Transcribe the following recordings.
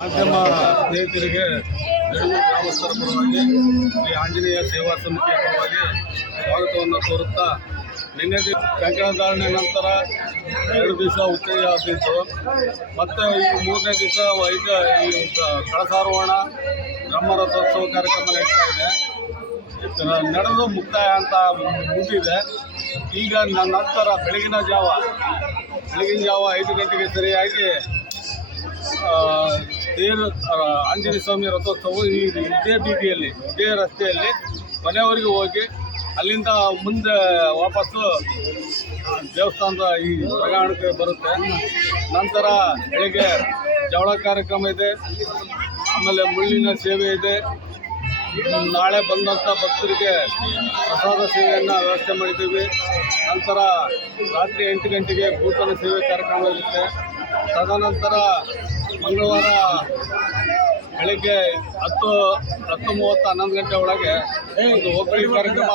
ಮಾಧ್ಯಮ ಸ್ನೇಹಿತರಿಗೆ ಗ್ರಾಮಸ್ಥರ ಪರವಾಗಿ ಈ ಆಂಜನೇಯ ಸೇವಾ ಸಮಿತಿಯ ಪರವಾಗಿ ಸ್ವಾಗತವನ್ನು ತೋರುತ್ತಾ ನಿನ್ನೆ ದಿವಸ ಕಂಕಣಧಾರಣೆ ನಂತರ ಎರಡು ದಿವಸ ಉತ್ತೇಜ ಆಗಿತ್ತು ಮತ್ತು ಈ ಮೂರನೇ ದಿವಸ ವೈದ್ಯ ಈ ಕಳಸಾರೋಹಣ ಬ್ರಹ್ಮ ರಥೋತ್ಸವ ಕಾರ್ಯಕ್ರಮ ನಡೆಸ್ತಾ ಇದೆ. ನಡೆದು ಮುಕ್ತಾಯ ಅಂತ ಮುಗಿದಿದೆ. ಈಗ ನನ್ನ ನಂತರ ಬೆಳಗಿನ ಜಾವ ಬೆಳಗಿನ ಜಾವ ಐದು ಗಂಟೆಗೆ ಸರಿಯಾಗಿ ದೇವರು ಆಂಜನೇಯ ಸ್ವಾಮಿ ರಥೋತ್ಸವ ಈ ಇದೇ ಬೀದಿಯಲ್ಲಿ, ಇದೇ ರಸ್ತೆಯಲ್ಲಿ ಮನೆಯವರೆಗೆ ಹೋಗಿ ಅಲ್ಲಿಂದ ಮುಂದೆ ವಾಪಸ್ಸು ದೇವಸ್ಥಾನದ ಈ ಪ್ರಯಾಣಕ್ಕೆ ಬರುತ್ತೆ. ನಂತರ ಬೆಳಗ್ಗೆ ಜವಳ ಕಾರ್ಯಕ್ರಮ ಇದೆ, ಆಮೇಲೆ ಮುಳ್ಳಿನ ಸೇವೆ ಇದೆ. ನಾಳೆ ಬಂದಂಥ ಭಕ್ತರಿಗೆ ಪ್ರಸಾದ ಸೇವೆಯನ್ನು ವ್ಯವಸ್ಥೆ ಮಾಡಿದ್ದೀವಿ. ನಂತರ ರಾತ್ರಿ ಎಂಟು ಗಂಟೆಗೆ ಭೂತನ ಸೇವೆ ಕಾರ್ಯಕ್ರಮ ಇರುತ್ತೆ. ತದನಂತರ ಮಂಗಳವಾರ ಬೆಳಗ್ಗೆ ಹತ್ತು ಹತ್ತು ಮೂವತ್ತು, ಹನ್ನೊಂದು ಗಂಟೆ ಒಳಗೆ ಒಂದು ಓಕಳಿ ಕಾರ್ಯಕ್ರಮ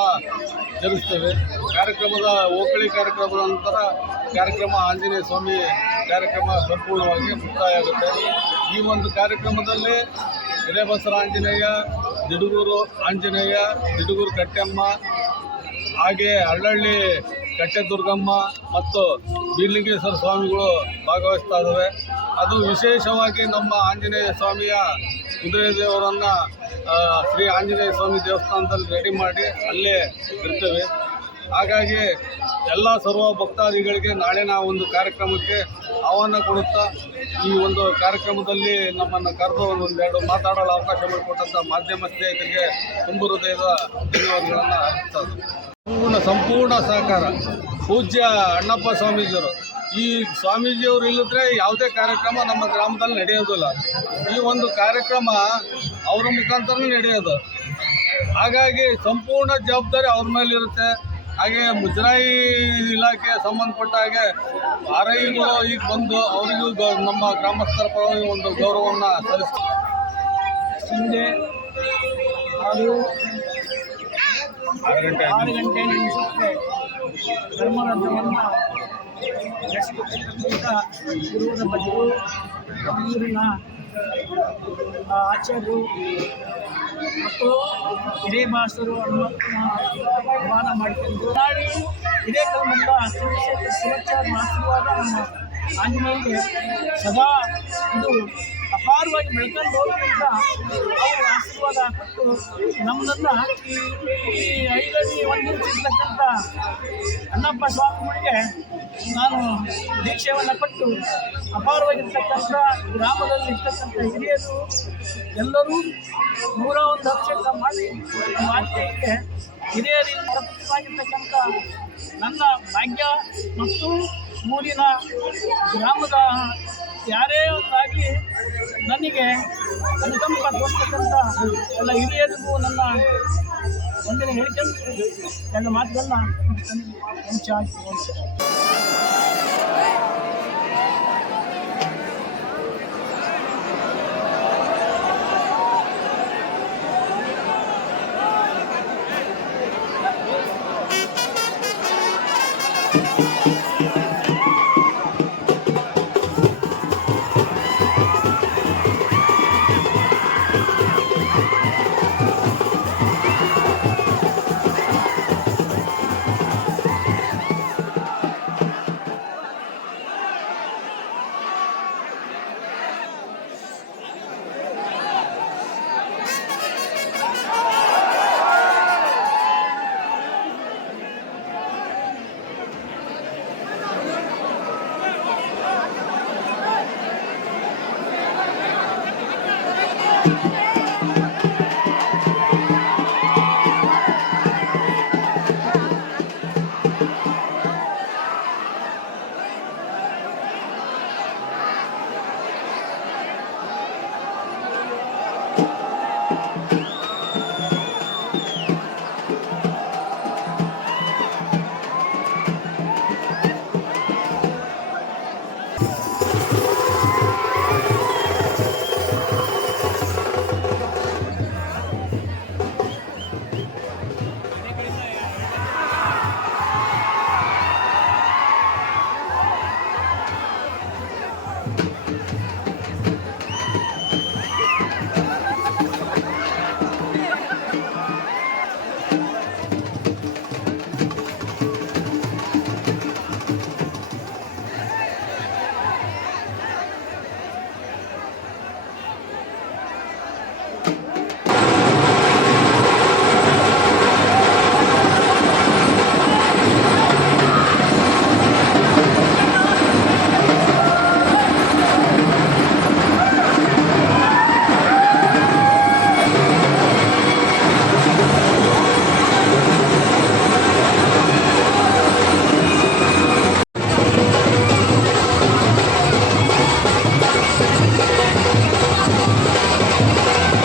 ಜರುಗಿಸ್ತೇವೆ. ಕಾರ್ಯಕ್ರಮದ ಓಕಳಿ ಕಾರ್ಯಕ್ರಮದ ನಂತರ ಕಾರ್ಯಕ್ರಮ ಆಂಜನೇಯ ಸ್ವಾಮಿ ಕಾರ್ಯಕ್ರಮ ಸಂಪೂರ್ಣವಾಗಿ ಮುಕ್ತಾಯ ಆಗುತ್ತೆ. ಈ ಒಂದು ಕಾರ್ಯಕ್ರಮದಲ್ಲಿ ಹಿರೇಬಸರ ಆಂಜನೇಯ ದಿಡುಗೂರು ಆಂಜನೇಯ, ದಿಡುಗೂರು ಕಟ್ಟೆಮ್ಮ, ಹಾಗೆ ಹಳ್ಳಹಳ್ಳಿ ಕಟ್ಟೆ ದುರ್ಗಮ್ಮ ಮತ್ತು ಬೀರ್ಲಿಂಗೇಶ್ವರ ಸ್ವಾಮಿಗಳು ಭಾಗವಹಿಸ್ತಾ ಇದ್ದಾವೆ ಅದು ವಿಶೇಷವಾಗಿ ನಮ್ಮ ಆಂಜನೇಯ ಸ್ವಾಮಿಯ ಕುದುರೆ ದೇವರನ್ನು ಶ್ರೀ ಆಂಜನೇಯ ಸ್ವಾಮಿ ದೇವಸ್ಥಾನದಲ್ಲಿ ರೆಡಿ ಮಾಡಿ ಅಲ್ಲೇ ಇರ್ತೇವೆ. ಹಾಗಾಗಿ ಎಲ್ಲ ಸರ್ವ ಭಕ್ತಾದಿಗಳಿಗೆ ನಾಳೆ ನಾವು ಒಂದು ಕಾರ್ಯಕ್ರಮಕ್ಕೆ ಆಹ್ವಾನ ಕೊಡುತ್ತಾ ಈ ಒಂದು ಕಾರ್ಯಕ್ರಮದಲ್ಲಿ ನಮ್ಮನ್ನು ಕರೆದು ಒಂದೆರಡು ಮಾತಾಡಲು ಅವಕಾಶ ಮಾಡಿಕೊಟ್ಟಂಥ ಮಾಧ್ಯಮ ಸ್ನೇಹಿತರಿಗೆ ತುಂಬ ಹೃದಯದ ಧನ್ಯವಾದಗಳನ್ನು ಸಂಪೂರ್ಣ ಸಂಪೂರ್ಣ ಸಹಕಾರ. ಪೂಜ್ಯ ಅಣ್ಣಪ್ಪ ಸ್ವಾಮೀಜಿಯವರು. ಈ ಸ್ವಾಮೀಜಿಯವರು ಇಲ್ಲದ್ರೆ ಯಾವುದೇ ಕಾರ್ಯಕ್ರಮ ನಮ್ಮ ಗ್ರಾಮದಲ್ಲಿ ನಡೆಯೋದಿಲ್ಲ. ಈ ಒಂದು ಕಾರ್ಯಕ್ರಮ ಅವರ ಮುಖಾಂತರ ನಡೆಯೋದು. ಹಾಗಾಗಿ ಸಂಪೂರ್ಣ ಜವಾಬ್ದಾರಿ ಅವ್ರ ಮೇಲಿರುತ್ತೆ. ಹಾಗೆ ಮುಜರಾಯಿ ಇಲಾಖೆ ಸಂಬಂಧಪಟ್ಟ ಹಾಗೆ ಆರ್ ಐಗಳು ಈಗ ಬಂದು ಅವರಿಗೂ ಗ- ನಮ್ಮ ಗ್ರಾಮಸ್ಥರ ಪರವಾಗಿ ಒಂದು ಗೌರವವನ್ನು ಸಲ್ಲಿಸ್ತಾರೆ. ಸಂಜೆ ಆರು ಆರು ಗಂಟೆ ಆರು ಗಂಟೆ ನಿಮಿಷಕ್ಕೆ ಧರ್ಮರಥವನ್ನು ನಡೆಸಿಕೊಟ್ಟಿರ್ತಕ್ಕಂಥ ಊರಿನ ಆ, ಆಚಾರ್ಯರು ಮತ್ತು ಹಿರೇಮಾಸ್ತರು ಹನುಮಪ್ಪನ ಆಹ್ವಾನ ಮಾಡಿಕೊಂಡು ನಾಡಿ ಇದೇ ಕಾಲದಿಂದ ಚಂದ್ರಶೇಖರ್ ಸುರಕ್ಷಾ ಆಶೀರ್ವಾದ ನಮ್ಮ ಆಂಜನೇಯರಿಗೆ ಸದಾ ಇದು ಅಪಾರವಾಗಿ ಬೆಳ್ಕೊಂಡು ಹೋಗೋದ್ರಿಂದ ಅವರು ಆಶೀರ್ವಾದ ಕೊಟ್ಟು ನಮ್ಮನ್ನ ಈ ಐದನೇ ಒಂದು ಇರ್ತಕ್ಕಂಥ ಅಣ್ಣಪ್ಪ ಸ್ವಾಮಿಗಳಿಗೆ ನಾನು ದೀಕ್ಷೆಯನ್ನು ಕೊಟ್ಟು ಅಪಾರವಾಗಿರ್ತಕ್ಕಂಥ ಗ್ರಾಮದಲ್ಲಿ ಇರ್ತಕ್ಕಂಥ ಹಿರಿಯರು ಎಲ್ಲರೂ ನೂರ ಒಂದು ಅಭಿಷೇಕ ಮಾಡಿ ಮಾತೆಗೆ ಹಿರಿಯರಿಂದ ಪ್ರಕಟವಾಗಿರ್ತಕ್ಕಂಥ ನನ್ನ ಭಾಗ್ಯ ಮತ್ತು ಊರಿನ ಗ್ರಾಮದ ಯಾರೇ ಒಂದಾಗಿ ನನಗೆ ಅನುಕಂಪ ತೋರ್ತಕ್ಕಂಥ ಎಲ್ಲ ಹಿರಿಯರಿಗೂ ನನ್ನ ಒಂದಿನ ಹೇಳಿಕೆ. ನನ್ನ ಮಾತುಗಳನ್ನ ಮುಂಚಾಗಿ Thank you